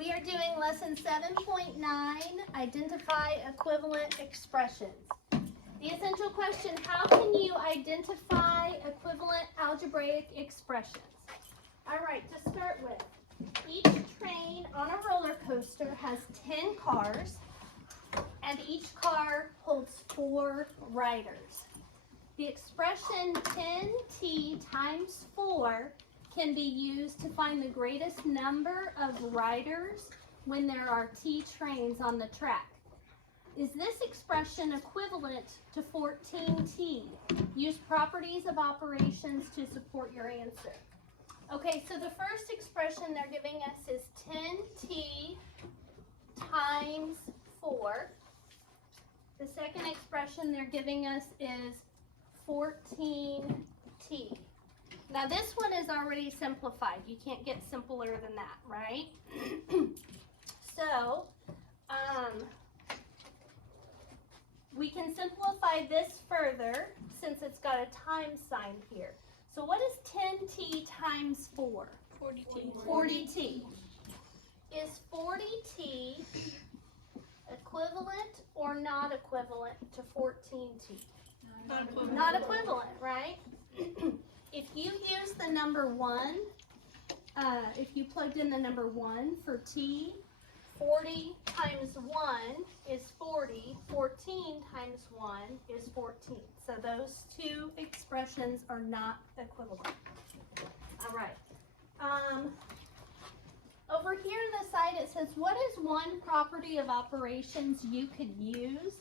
We are doing lesson 7.9, identify equivalent expressions. The essential question, how can you identify equivalent algebraic expressions? All right, to start with, each train on a roller coaster has 10 cars, and each car holds 4 riders. The expression 10t times 4 can be used to find the greatest number of riders when there are T trains on the track. Is this expression equivalent to 14t? Use properties of operations to support your answer. Okay, so the first expression they're giving us is 10t times 4. The second expression they're giving us is 14t. Now this one is already simplified. You can't get simpler than that, right? So, we can simplify this further since it's got a time sign here. So what is 10t times 4? 40t. 40t. Is 40t equivalent or not equivalent to 14t? Not equivalent. Not equivalent, right? If you use the number 1, if you plugged in the number 1 for t, 40 times 1 is 40, 14 times 1 is 14. So those two expressions are not equivalent. All right. Over here on the side it says, what is one property of operations you could use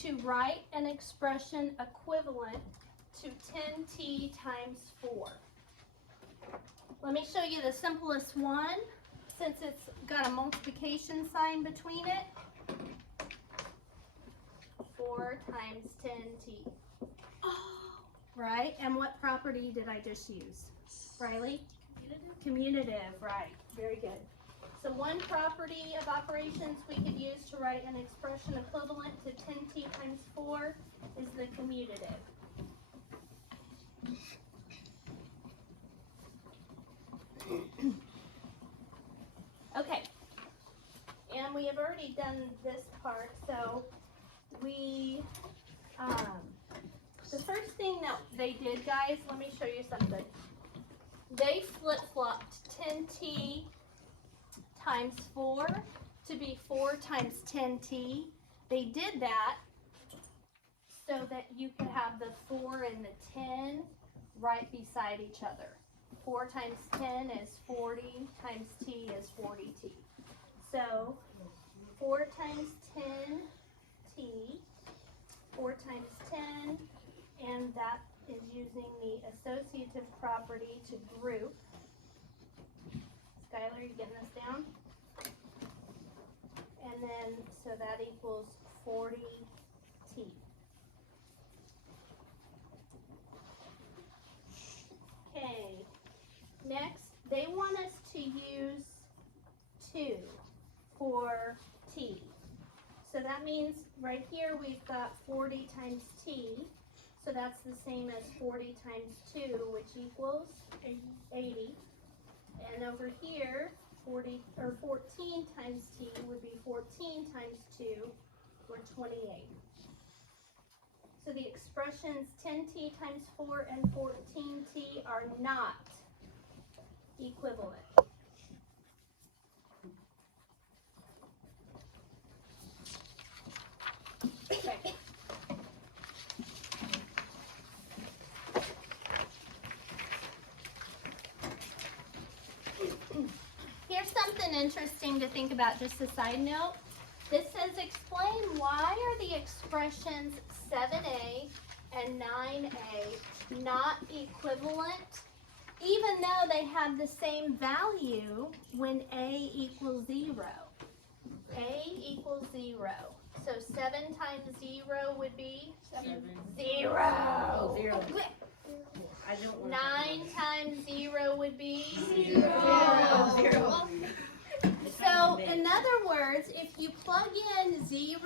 to write an expression equivalent to 10t times 4? Let me show you the simplest one, since it's got a multiplication sign between it. 4 times 10t. Right? And what property did I just use? Riley? Commutative, right. Very good. So one property of operations we could use to write an expression equivalent to 10t times 4 is the commutative. Okay, and we have already done this part, so we, the first thing that they did, guys, let me show you something. They flip-flopped 10t times 4 to be 4 times 10t. They did that so that you could have the 4 and the 10 right beside each other. 4 times 10 is 40, times t is 40t. So 4 times 10t, 4 times 10, and that is using the associative property to group. Skylar, you getting this down? And then, so that equals 40t. Okay. Next, they want us to use 2 for t. So that means right here we've got 40 times t. So that's the same as 40 times 2, which equals 80. And over here, 14 times t would be 14 times 2, or 28. So the expressions 10t times 4 and 14t are not equivalent. Okay. Here's something interesting to think about, just a side note. This says explain why are the expressions 7a and 9a not equivalent, even though they have the same value when a equals 0. A equals 0. So 7 times 0 would be 7. 0. Oh, 0. I don't want 9 times 0 would be 0. 0. So, in other words, if you plug in 0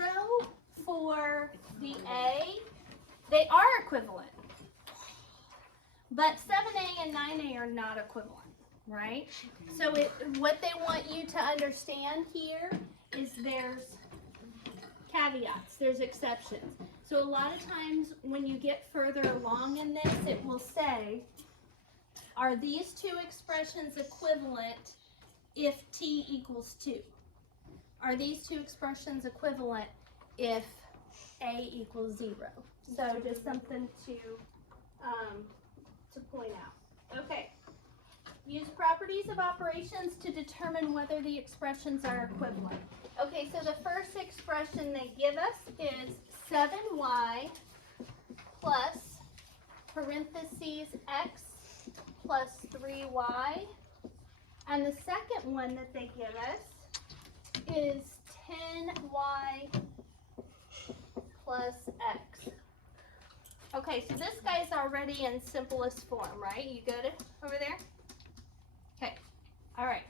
for the A, they are equivalent. But 7a and 9a are not equivalent. right? So what they want you to understand here is there's caveats, there's exceptions. So a lot of times when you get further along in this, it will say, are these two expressions equivalent if t equals 2? Are these two expressions equivalent if a equals 0? So just something to point out. Okay. Use properties of operations to determine whether the expressions are equivalent. Okay, so the first expression they give us is 7y plus parentheses x plus 3y. And the second one that they give us is 10y plus x. Okay, so this guy's already in simplest form, right? You got it over there? Okay, all right.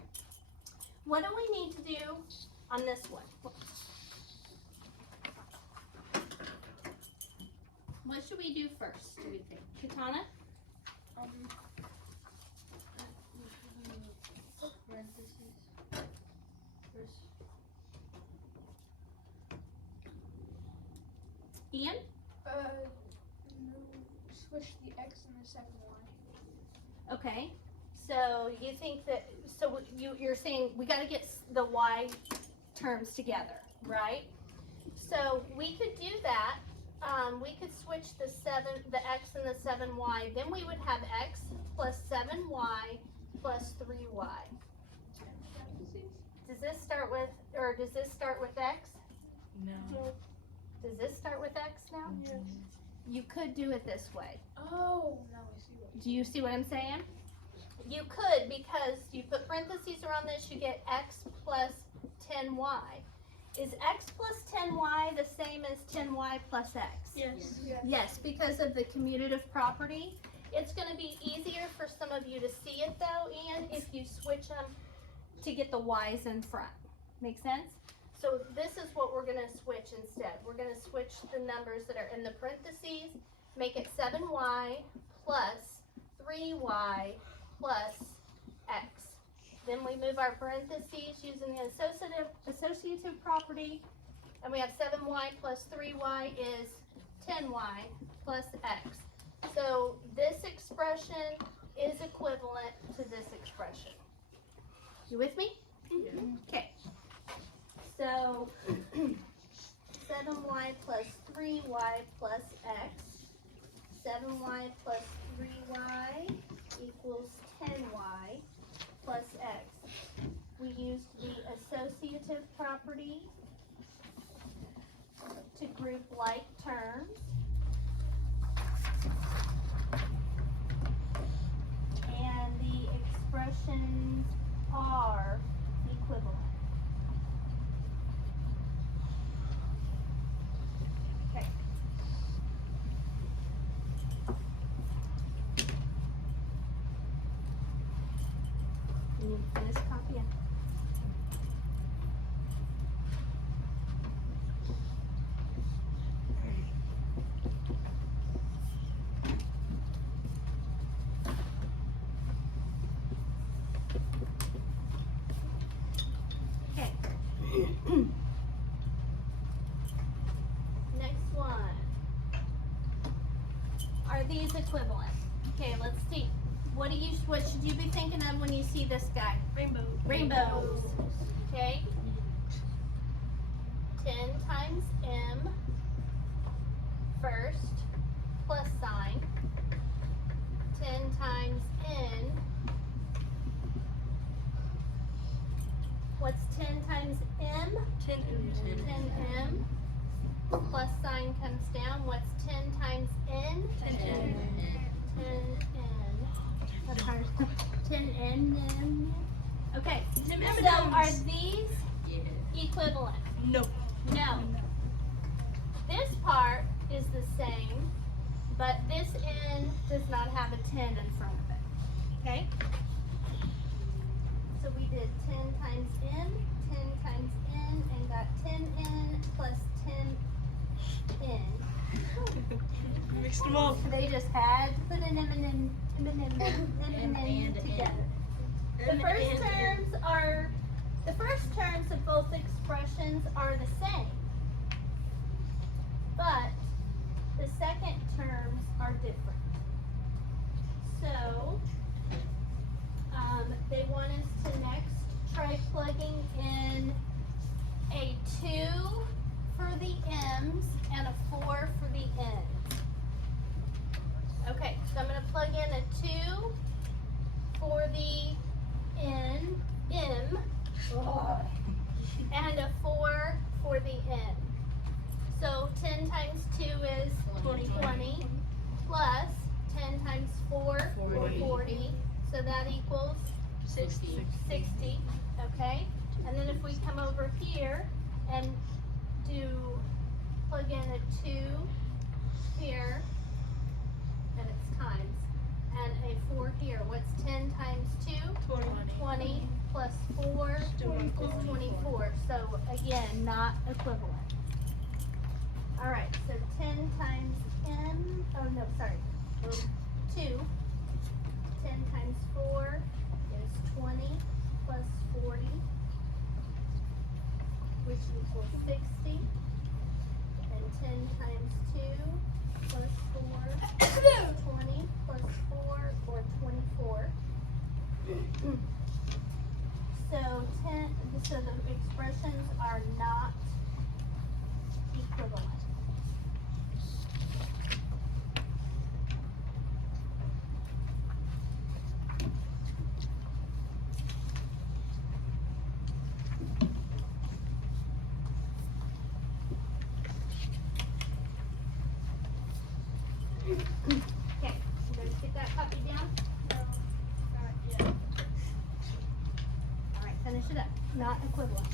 What do we need to do on this one? What should we do first, do we think? Katana? Ian? Switch the x and the 7y. Okay, so you think that, so you're saying we got to get the y terms together, right? So we could do that. We could switch the x and the 7y. Then we would have x plus 7y plus 3y. Does this start with, or does this start with x? No. Does this start with x now? Yes. You could do it this way. Oh, now I see what. Do you see what I'm saying? You could, because you put parentheses around this, you get x plus 10y. Is x plus 10y the same as 10y plus x? Yes. Yes, because of the commutative property. It's going to be easier for some of you to see it though, and if you switch them to get the y's in front. Make sense? So this is what we're going to switch instead. We're going to switch the numbers that are in the parentheses, make it 7y plus 3y plus x. Then we move our parentheses using the associative property, and we have 7y plus 3y is 10y plus x. So this expression is equivalent to this expression. You with me? Okay. So 7y plus 3y plus x, 7y plus 3y equals 10y plus x. We used the associative property to group like terms. And the expressions are equivalent. Okay. You need to finish copying. Okay. Next one. Are these equivalent? Okay, let's see. What should you be thinking of when you see this guy? Rainbow. Rainbows. Okay. 10 times m first, plus sign. 10 times n. What's 10 times m? 10m. Plus sign comes down. What's 10 times n? 10n. 10n. Okay. So are these equivalent? No. No. This part is the same, but this n does not have a 10 in front of it. Okay? So we did 10 times n, 10 times n, and got 10n plus 10n. Mixed them up. They just had to put an M and N together. The first terms of both expressions are the same, but the second terms are different. So, they want us to next try plugging in a 2 for the M's and a 4 for the N's. Okay, so I'm going to plug in a 2 for the M, and a 4 for the N. So 10 times 2 is 20, plus 10 times 4, 40. So that equals 60. Okay? And then if we come over here and plug in a 2 here, and it's times, and a 4 here. What's 10 times 2? 20 plus 4 is 24. So again, not equivalent. Alright, so 10 times M, 2. 10 times 4 is 20 plus 40, which equals 60. And 10 times 2 plus 4 is 20 plus 4, or 24. So the expressions are not equivalent. Okay, you guys get that copy down? Alright, finish it up. Not equivalent.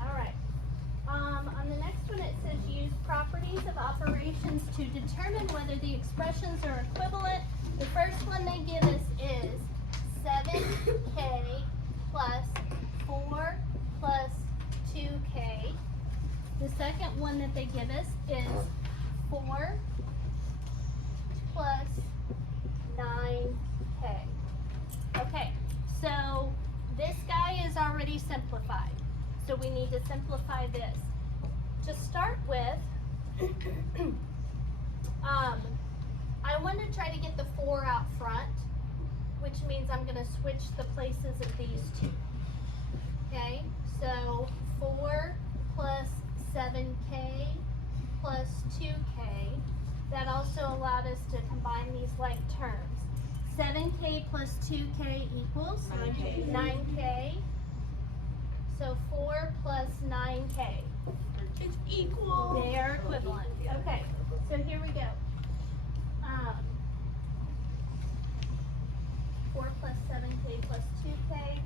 Alright. On the next one it says use properties of operations to determine whether the expressions are equivalent. The first one they give us is 7k plus 4 plus 2k. The second one that they give us is 4 plus 9k. Okay, so this guy is already simplified. So we need to simplify this. To start with, I want to try to get the 4 out front, which means I'm going to switch the places of these two. Okay, so 4 plus 7k plus 2k. That also allowed us to combine these like terms. 7k plus 2k equals 9k. So 4 plus 9k. It's equal. They are equivalent. Okay, so here we go. 4 plus 7k plus 2k.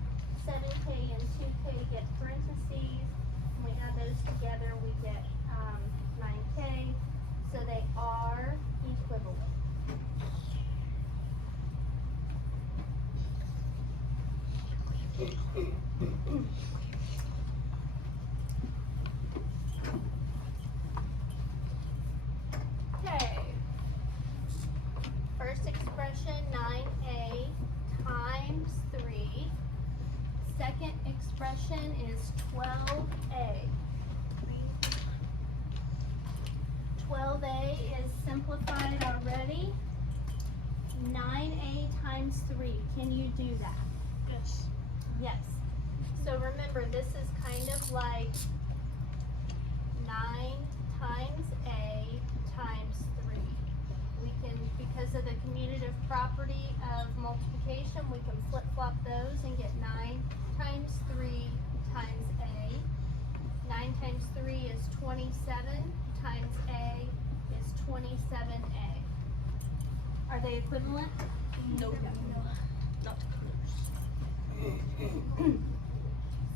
7k and 2k get parentheses. When we add those together, we get 9k. So they are equivalent. Okay. First expression, 9a times 3. Second expression is 12a. 12a is simplified already. 9a times 3. Can you do that? Yes. Yes. So remember, this is kind of like 9 times a times 3. We can, because of the commutative property of multiplication, we can flip-flop those and get 9 times 3 times a. 9 times 3 is 27 times a is 27a. Are they equivalent? No. Not close.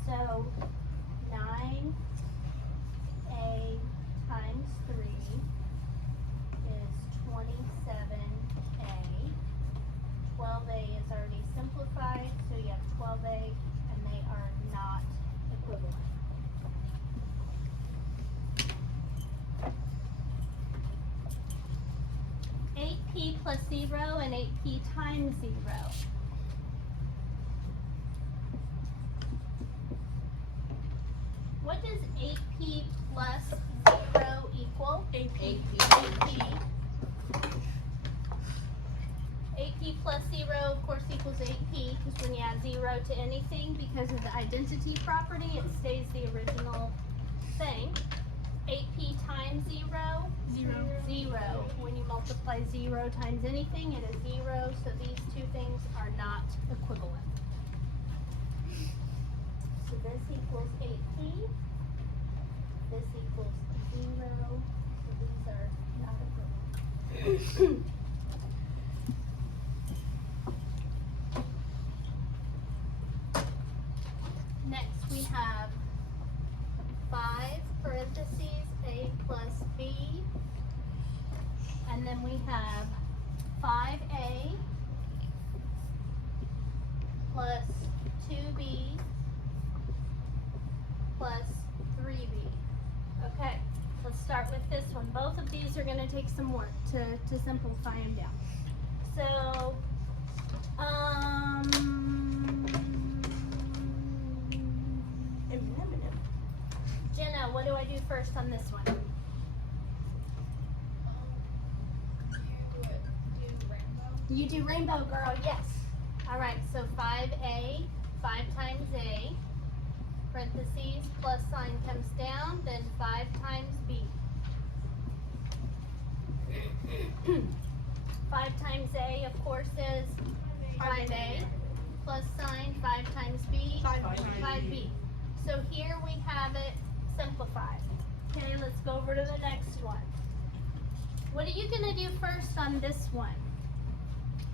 So 9a times 3 is 27a. 12a is already simplified, so you have 12a, and they are not equivalent. P plus 0 and 8p times 0. What does 8p plus 0 equal? 8p. 8p plus 0, of course, equals 8p, because when you add 0 to anything, because of the identity property, it stays the original thing. 8p times 0? 0. When you multiply 0 times anything, it is 0, so these two things are not equivalent. So this equals 8p. This equals 0, so these are not equivalent. Next we have 5 parentheses a plus b, and then we have 5a plus 2b plus 3b. Okay, let's start with this one. Both of these are going to take some work to simplify them down. So, Jenna, what do I do first on this one? You do rainbow, girl, yes. All right, so 5a, 5 times a, parentheses, plus sign comes down, then 5 times b. 5 times a, of course, is 5a, plus sign, 5 times b, 5b. So here we have it simplified. Okay, let's go over to the next one. What are you going to do first on this one?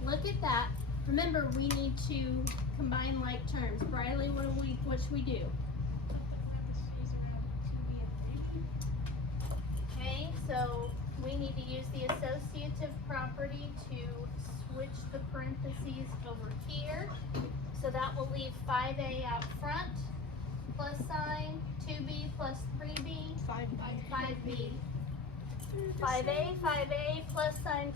Look at that. Remember, we need to combine like terms. Briley, what should we do? Okay, so we need to use the associative property to switch the parentheses over here. So that will leave 5a out front, plus sign, 2b plus 3b, 5b. 5a, plus sign,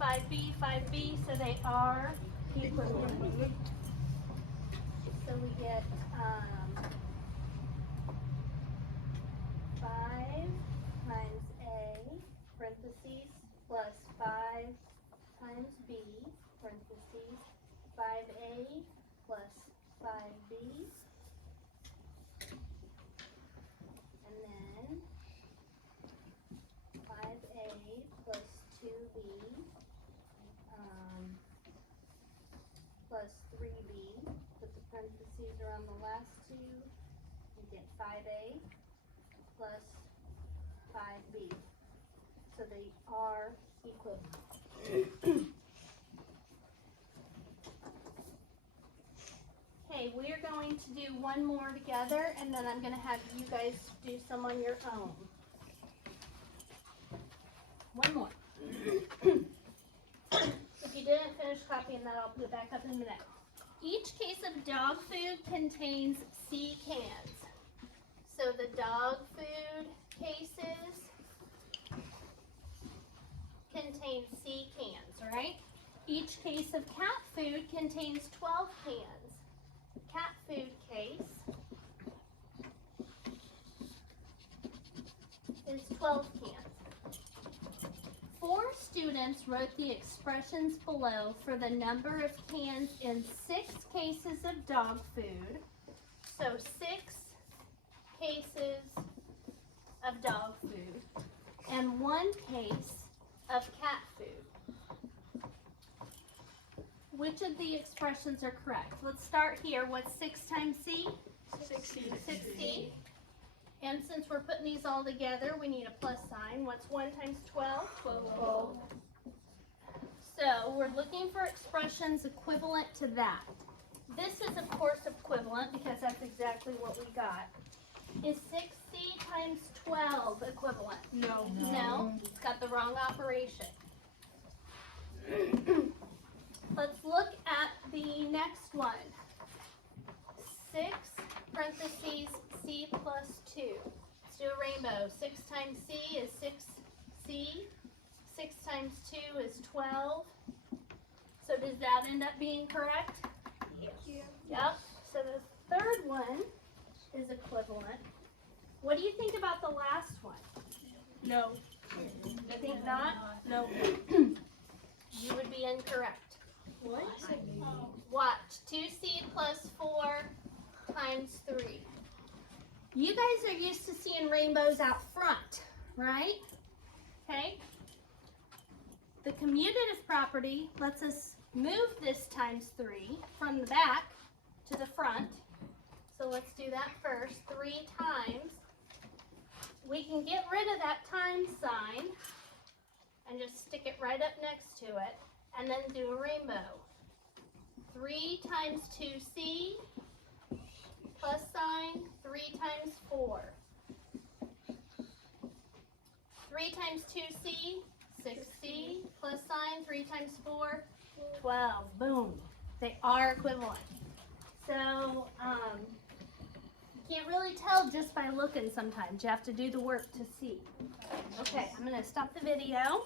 5b, so they are equivalent. So we get 5 times a, parentheses, plus 5 times b, parentheses, 5a plus 5b, and then 5a plus 2b plus 3b, put the parentheses around the last two, you get 5a plus 5b. So they are equivalent. Okay, we are going to do one more together, and then I'm going to have you guys do some on your own. One more. If you didn't finish copying that, I'll put it back up in a minute. Each case of dog food contains C cans. So the dog food cases contain C cans, right? Each case of cat food contains 12 cans. Cat food case is 12 cans. 4 students wrote the expressions below for the number of cans in 6 cases of dog food. So 6 cases of dog food and 1 case of cat food. Which of the expressions are correct? Let's start here. What's 6 times C? 60. And since we're putting these all together, we need a plus sign. What's 1 times 12? 12. So we're looking for expressions equivalent to that. This is, of course, equivalent because that's exactly what we got. Is 60 times 12 equivalent? No. No, it's got the wrong operation. Let's look at the next one. 6 parentheses C plus 2. Let's do a rainbow. 6 times C is 6C. 6 times 2 is 12. So does that end up being correct? Yes. Yep. So the third one is equivalent. What do you think about the last one? No. You think not? No. You would be incorrect. What? Watch. 2c plus 4 times 3. You guys are used to seeing rainbows out front, right? Okay. The commutative property lets us move this times 3 from the back to the front. So let's do that first. 3 times. We can get rid of that times sign and just stick it right up next to it and then do a rainbow. 3 times 2c plus sign 3 times 4. 3 times 2c, 6c plus sign 3 times 4, 12. Boom. They are equivalent. So you can't really tell just by looking sometimes. You have to do the work to see. Okay, I'm going to stop the video.